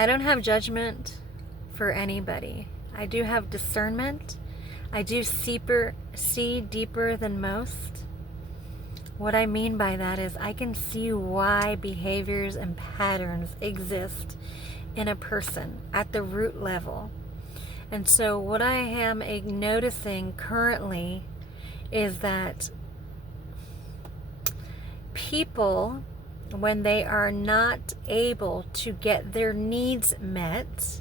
I don't have judgment for anybody. I do have discernment. I do see deeper than most. What I mean by that is I can see why behaviors and patterns exist in a person at the root level. And so what I am noticing currently is that people, when they are not able to get their needs met,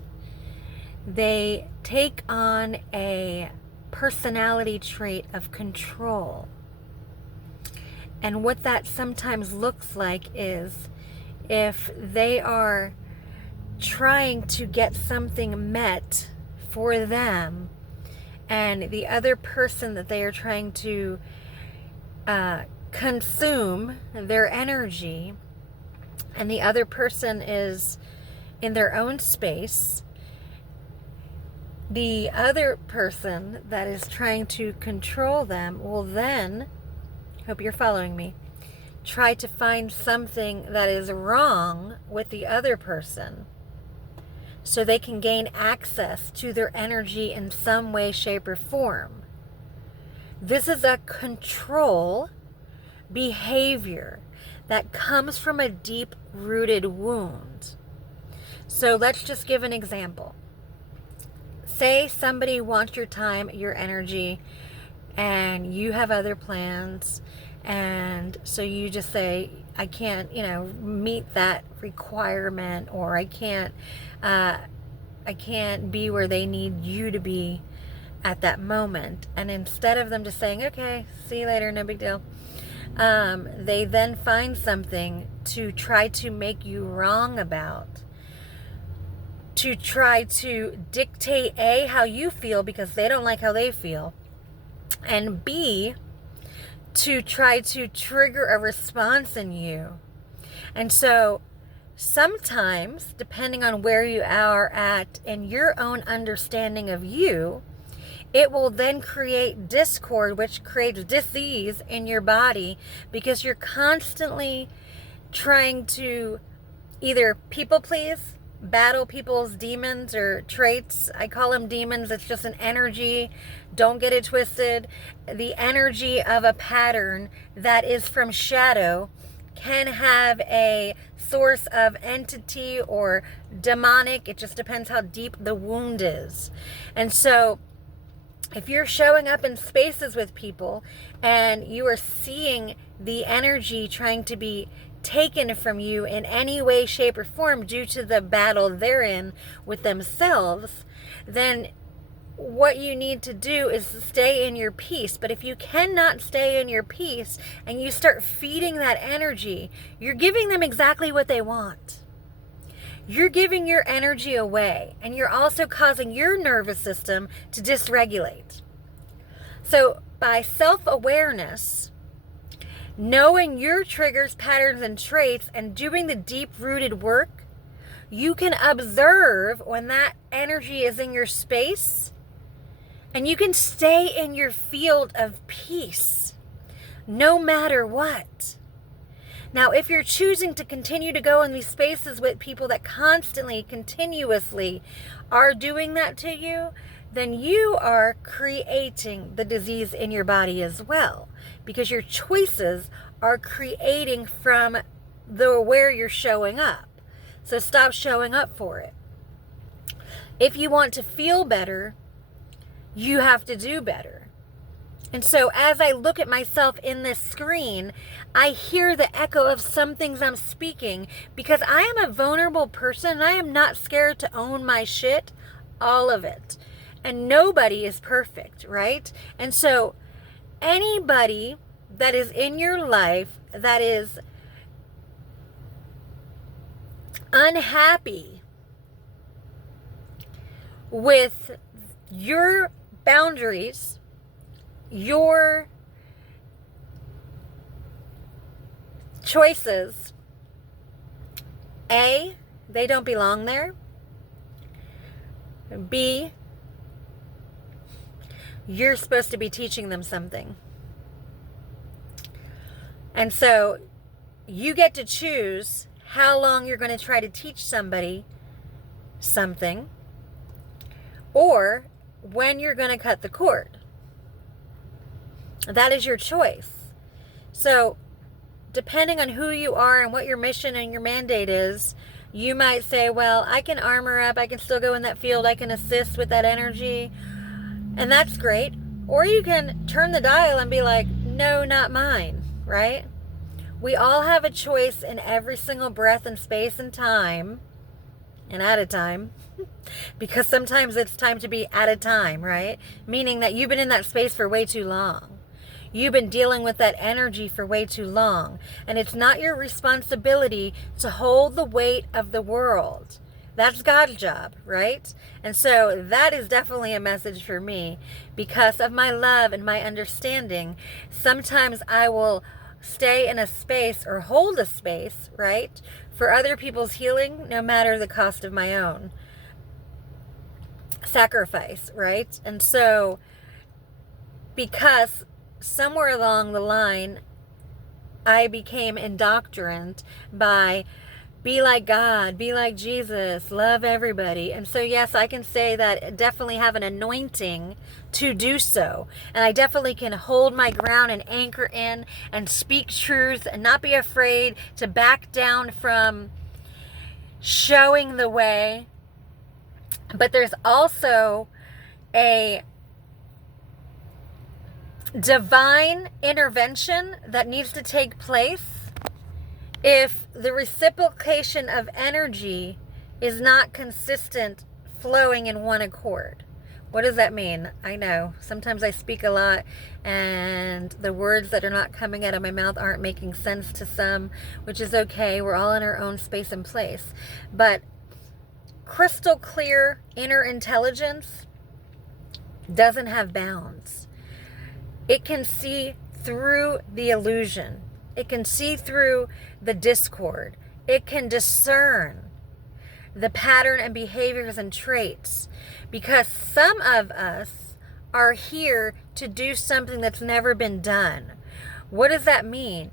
they take on a personality trait of control. And what that sometimes looks like is if they are trying to get something met for them, and the other person that they are trying to consume their energy, and the other person is in their own space, the other person that is trying to control them will then, hope you're following me, try to find something that is wrong with the other person so they can gain access to their energy in some way, shape, or form. This is a control behavior that comes from a deep-rooted wound. So let's just give an example. Say somebody wants your time, your energy, and you have other plans, and so you just say, I can't, meet that requirement, or I can't be where they need you to be at that moment. And instead of them just saying, okay, see you later, no big deal, they then find something to try to make you wrong about, to try to dictate A, how you feel because they don't like how they feel, and B, to try to trigger a response in you. And so sometimes, depending on where you are at in your own understanding of you, it will then create discord, which creates dis-ease in your body because you're constantly trying to either people please, battle people's demons or traits. I call them demons. It's just an energy. Don't get it twisted. The energy of a pattern that is from shadow can have a source of entity or demonic. It just depends how deep the wound is. And so if you're showing up in spaces with people and you are seeing the energy trying to be taken from you in any way, shape, or form due to the battle they're in with themselves, then what you need to do is stay in your peace. But if you cannot stay in your peace and you start feeding that energy, you're giving them exactly what they want. You're giving your energy away, and you're also causing your nervous system to dysregulate. So by self-awareness, knowing your triggers, patterns, and traits, and doing the deep-rooted work, you can observe when that energy is in your space, and you can stay in your field of peace, no matter what. Now, if you're choosing to continue to go in these spaces with people that constantly, continuously are doing that to you, then you are creating the disease in your body as well, because your choices are creating from where you're showing up. So stop showing up for it. If you want to feel better, you have to do better. And so as I look at myself in this screen, I hear the echo of some things I'm speaking because I am a vulnerable person and I am not scared to own my shit, all of it. And nobody is perfect, right? And so anybody that is in your life that is unhappy with your boundaries, your choices, A, they don't belong there. B, you're supposed to be teaching them something. And so you get to choose how long you're going to try to teach somebody something, or when you're going to cut the cord. That is your choice. So, depending on who you are and what your mission and your mandate is, you might say, well, I can armor up, I can still go in that field, I can assist with that energy, and that's great. Or you can turn the dial and be like, no, not mine, right? We all have a choice in every single breath and space and time, and at a time, because sometimes it's time to be at a time, right? Meaning that you've been in that space for way too long. You've been dealing with that energy for way too long. And it's not your responsibility to hold the weight of the world. That's God's job, right? And so that is definitely a message for me. Because of my love and my understanding, sometimes I will stay in a space or hold a space, right, for other people's healing, no matter the cost of my own sacrifice, right? And so, because somewhere along the line, I became indoctrined by be like God, be like Jesus, love everybody. And so, yes, I can say that I definitely have an anointing to do so. And I definitely can hold my ground and anchor in and speak truth and not be afraid to back down from showing the way. But there's also a divine intervention that needs to take place if the reciprocation of energy is not consistent, flowing in one accord. What does that mean? I know sometimes I speak a lot and the words that are not coming out of my mouth aren't making sense to some, which is okay. We're all in our own space and place. But crystal clear inner intelligence doesn't have bounds. It can see through the illusion. It can see through the discord. It can discern the pattern and behaviors and traits. Because some of us are here to do something that's never been done. What does that mean?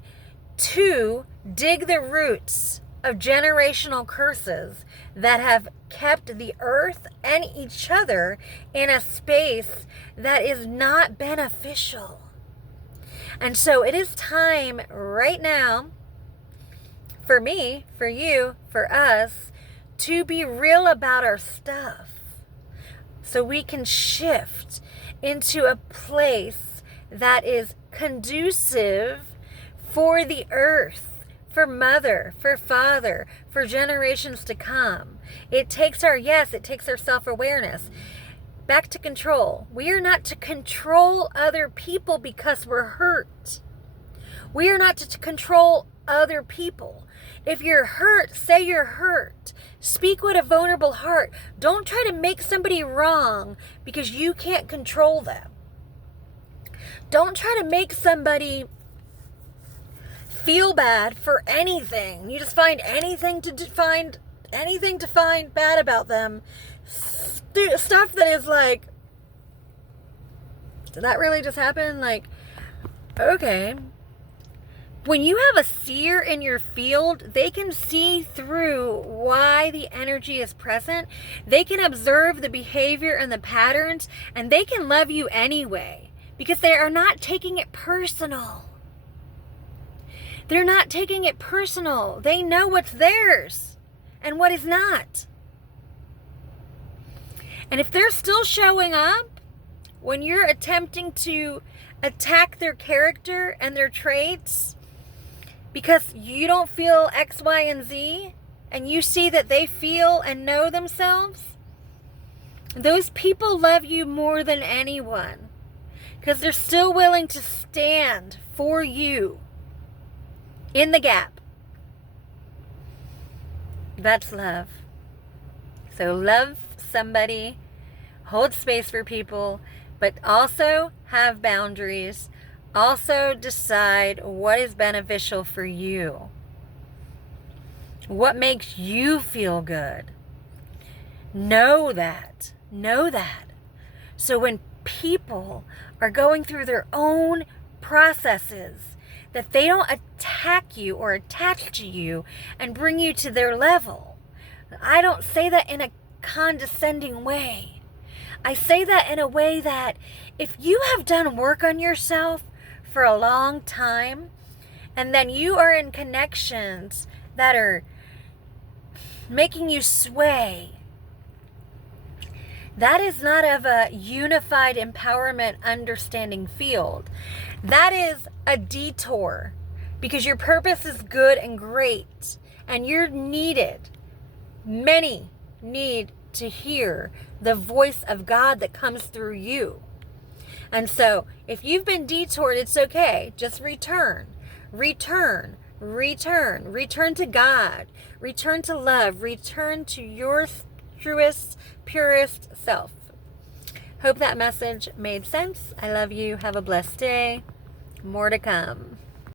To dig the roots of generational curses that have kept the earth and each other in a space that is not beneficial. And so it is time right now for me, for you, for us to be real about our stuff so we can shift into a place that is conducive for the earth, for mother, for father, for generations to come. It takes our self-awareness. Back to control. We are not to control other people because we're hurt. We are not to control other people. If you're hurt, say you're hurt. Speak with a vulnerable heart. Don't try to make somebody wrong because you can't control them. Don't try to make somebody feel bad for anything. You just find anything to find bad about them. Stuff that is like, did that really just happen? Like, okay. When you have a seer in your field, they can see through why the energy is present. They can observe the behavior and the patterns, and they can love you anyway because they are not taking it personal. They're not taking it personal. They know what's theirs and what is not. And if they're still showing up when you're attempting to attack their character and their traits because you don't feel X, Y, and Z, and you see that they feel and know themselves, those people love you more than anyone because they're still willing to stand for you in the gap. That's love. So love somebody, hold space for people, but also have boundaries. Also decide what is beneficial for you. What makes you feel good. Know that. Know that. So when people are going through their own processes, that they don't attack you or attach to you and bring you to their level. I don't say that in a condescending way. I say that in a way that if you have done work on yourself for a long time, and then you are in connections that are making you sway, that is not of a unified empowerment understanding field. That is a detour, because your purpose is good and great, and you're needed. Many need to hear the voice of God that comes through you. And so if you've been detoured, it's okay. Just return to God, return to love, return to your truest, purest self. Hope that message made sense. I love you. Have a blessed day. More to come.